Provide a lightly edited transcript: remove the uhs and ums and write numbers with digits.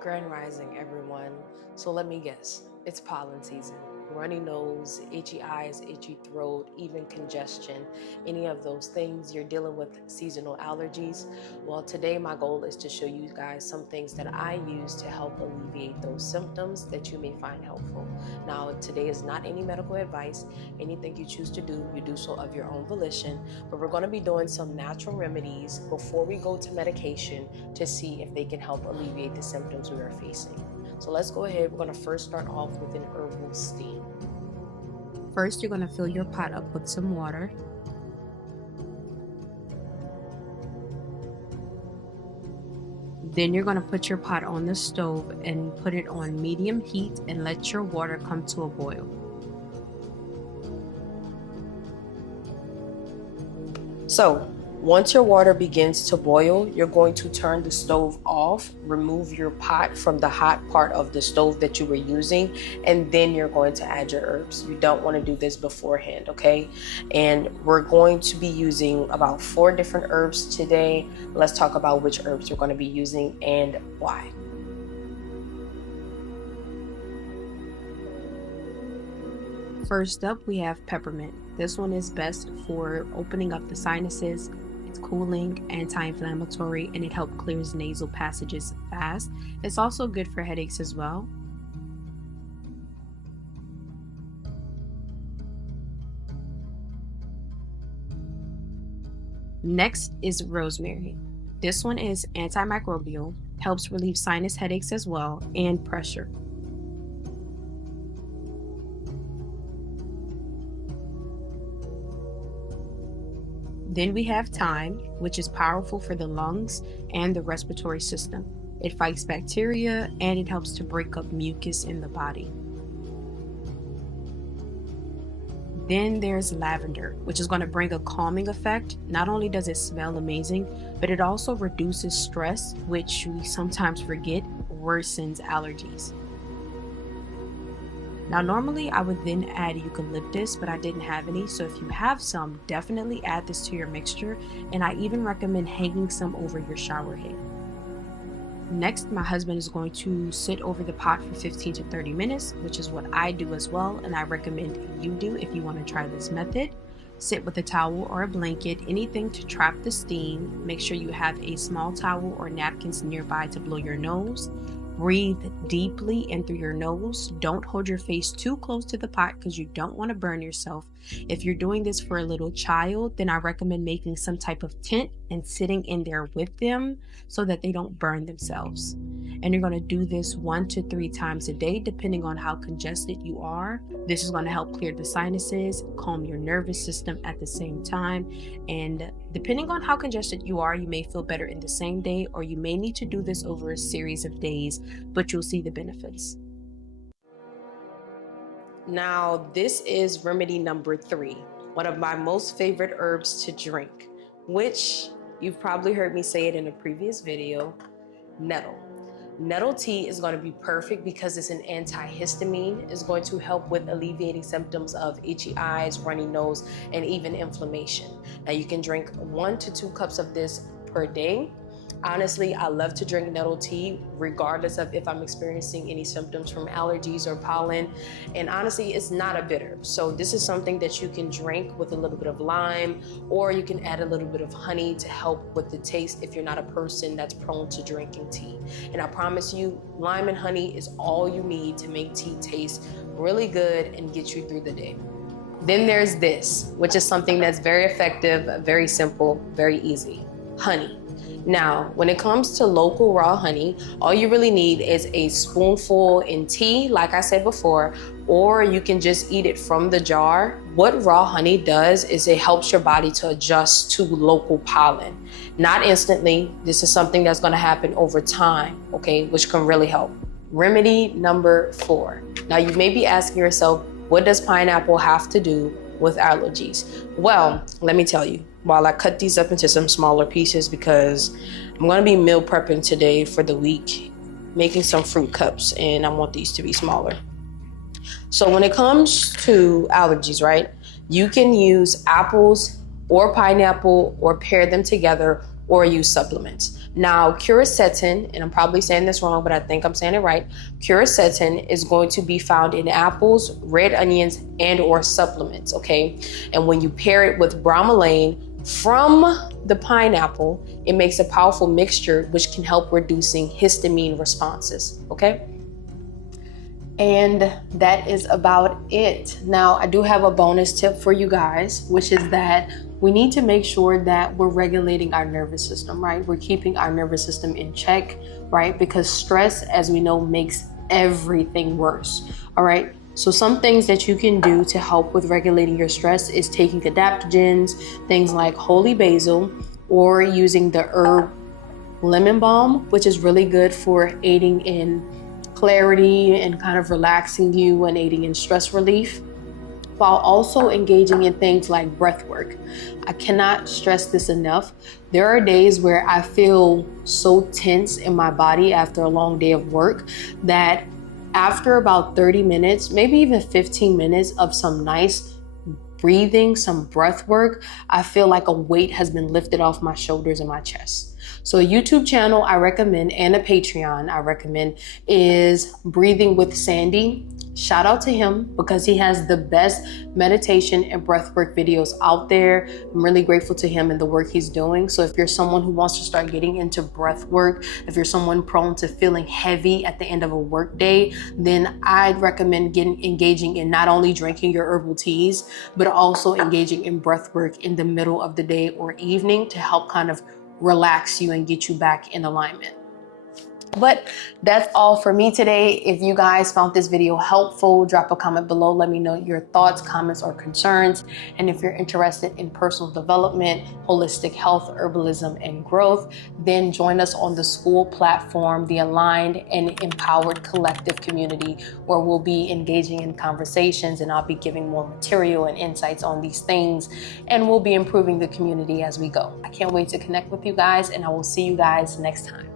Grand Rising, everyone. So let me guess, it's pollen season. Runny nose, itchy eyes, itchy throat, even congestion, any of those things, you're dealing with seasonal allergies. Well, today my goal is to show you guys some things that I use to help alleviate those symptoms that you may find helpful. Now, today is not any medical advice. Anything you choose to do, you do so of your own volition. But we're going to be doing some natural remedies before we go to medication to see if they can help alleviate the symptoms we are facing. So let's go ahead. We're going to first start off with an herbal steam. First, you're going to fill your pot up with some water. Then you're going to put your pot on the stove and put it on medium heat and let your water come to a boil. So once your water begins to boil, you're going to turn the stove off, remove your pot from the hot part of the stove that you were using, and then you're going to add your herbs. You don't want to do this beforehand, okay? And we're going to be using about 4 different herbs today. Let's talk about which herbs we're going to be using and why. First up, we have peppermint. This one is best for opening up the sinuses. It's cooling, anti-inflammatory, and it helps clear nasal passages fast. It's also good for headaches as well. Next is rosemary. This one is antimicrobial, helps relieve sinus headaches as well, and pressure. Then we have thyme, which is powerful for the lungs and the respiratory system. It fights bacteria and it helps to break up mucus in the body. Then there's lavender, which is going to bring a calming effect. Not only does it smell amazing, but it also reduces stress, which we sometimes forget worsens allergies. Now, normally I would then add eucalyptus, but I didn't have any. So if you have some, definitely add this to your mixture. And I even recommend hanging some over your shower head. Next, my husband is going to sit over the pot for 15 to 30 minutes, which is what I do as well. And I recommend you do if you want to try this method. Sit with a towel or a blanket, anything to trap the steam. Make sure you have a small towel or napkins nearby to blow your nose. Breathe deeply in through your nose. Don't hold your face too close to the pot because you don't want to burn yourself. If you're doing this for a little child, then I recommend making some type of tent and sitting in there with them so that they don't burn themselves. And you're going to do this 1 to 3 times a day, depending on how congested you are. This is going to help clear the sinuses, calm your nervous system at the same time. And depending on how congested you are, you may feel better in the same day, or you may need to do this over a series of days, but you'll see the benefits. Now, this is remedy number 3, one of my most favorite herbs to drink, which you've probably heard me say it in a previous video, nettle. Nettle tea is going to be perfect because it's an antihistamine. It's going to help with alleviating symptoms of itchy eyes, runny nose, and even inflammation. Now, you can drink 1 to 2 cups of this per day. Honestly, I love to drink nettle tea regardless of if I'm experiencing any symptoms from allergies or pollen. And honestly, it's not a bitter. So this is something that you can drink with a little bit of lime, or you can add a little bit of honey to help with the taste if you're not a person that's prone to drinking tea. And I promise you, lime and honey is all you need to make tea taste really good and get you through the day. Then there's this, which is something that's very effective, very simple, very easy. Honey. Now, when it comes to local raw honey, all you really need is a spoonful in tea, like I said before, or you can just eat it from the jar. What raw honey does is it helps your body to adjust to local pollen. Not instantly. This is something that's going to happen over time, okay, which can really help. Remedy number 4. Now, you may be asking yourself, what does pineapple have to do with allergies? Well, let me tell you. While I cut these up into some smaller pieces because I'm going to be meal prepping today for the week, making some fruit cups, and I want these to be smaller. So when it comes to allergies, right, you can use apples or pineapple or pair them together or use supplements. Now, quercetin, and I'm probably saying this wrong, but I think I'm saying it right. Quercetin is going to be found in apples, red onions, and or supplements, okay? And when you pair it with bromelain from the pineapple, it makes a powerful mixture which can help reducing histamine responses, okay? And that is about it. Now, I do have a bonus tip for you guys, which is that we need to make sure that we're regulating our nervous system, right? We're keeping our nervous system in check, right? Because stress, as we know, makes everything worse, all right? So some things that you can do to help with regulating your stress is taking adaptogens, things like holy basil, or using the herb lemon balm, which is really good for aiding in clarity and kind of relaxing you and aiding in stress relief, while also engaging in things like breath work. I cannot stress this enough. There are days where I feel so tense in my body after a long day of work that after about 30 minutes, maybe even 15 minutes of some nice breathing, some breath work, I feel like a weight has been lifted off my shoulders and my chest. So a YouTube channel I recommend and a Patreon I recommend is Breathing with Sandy. Shout out to him because he has the best meditation and breathwork videos out there. I'm really grateful to him and the work he's doing. So if you're someone who wants to start getting into breathwork, if you're someone prone to feeling heavy at the end of a work day, then I'd recommend engaging in not only drinking your herbal teas, but also engaging in breathwork in the middle of the day or evening to help kind of relax you and get you back in alignment. But that's all for me today. If you guys found this video helpful, drop a comment below. Let me know your thoughts, comments, or concerns. And if you're interested in personal development, holistic health, herbalism, and growth, then join us on the school platform, the Aligned and Empowered Collective community, where we'll be engaging in conversations and I'll be giving more material and insights on these things. And we'll be improving the community as we go. I can't wait to connect with you guys, and I will see you guys next time.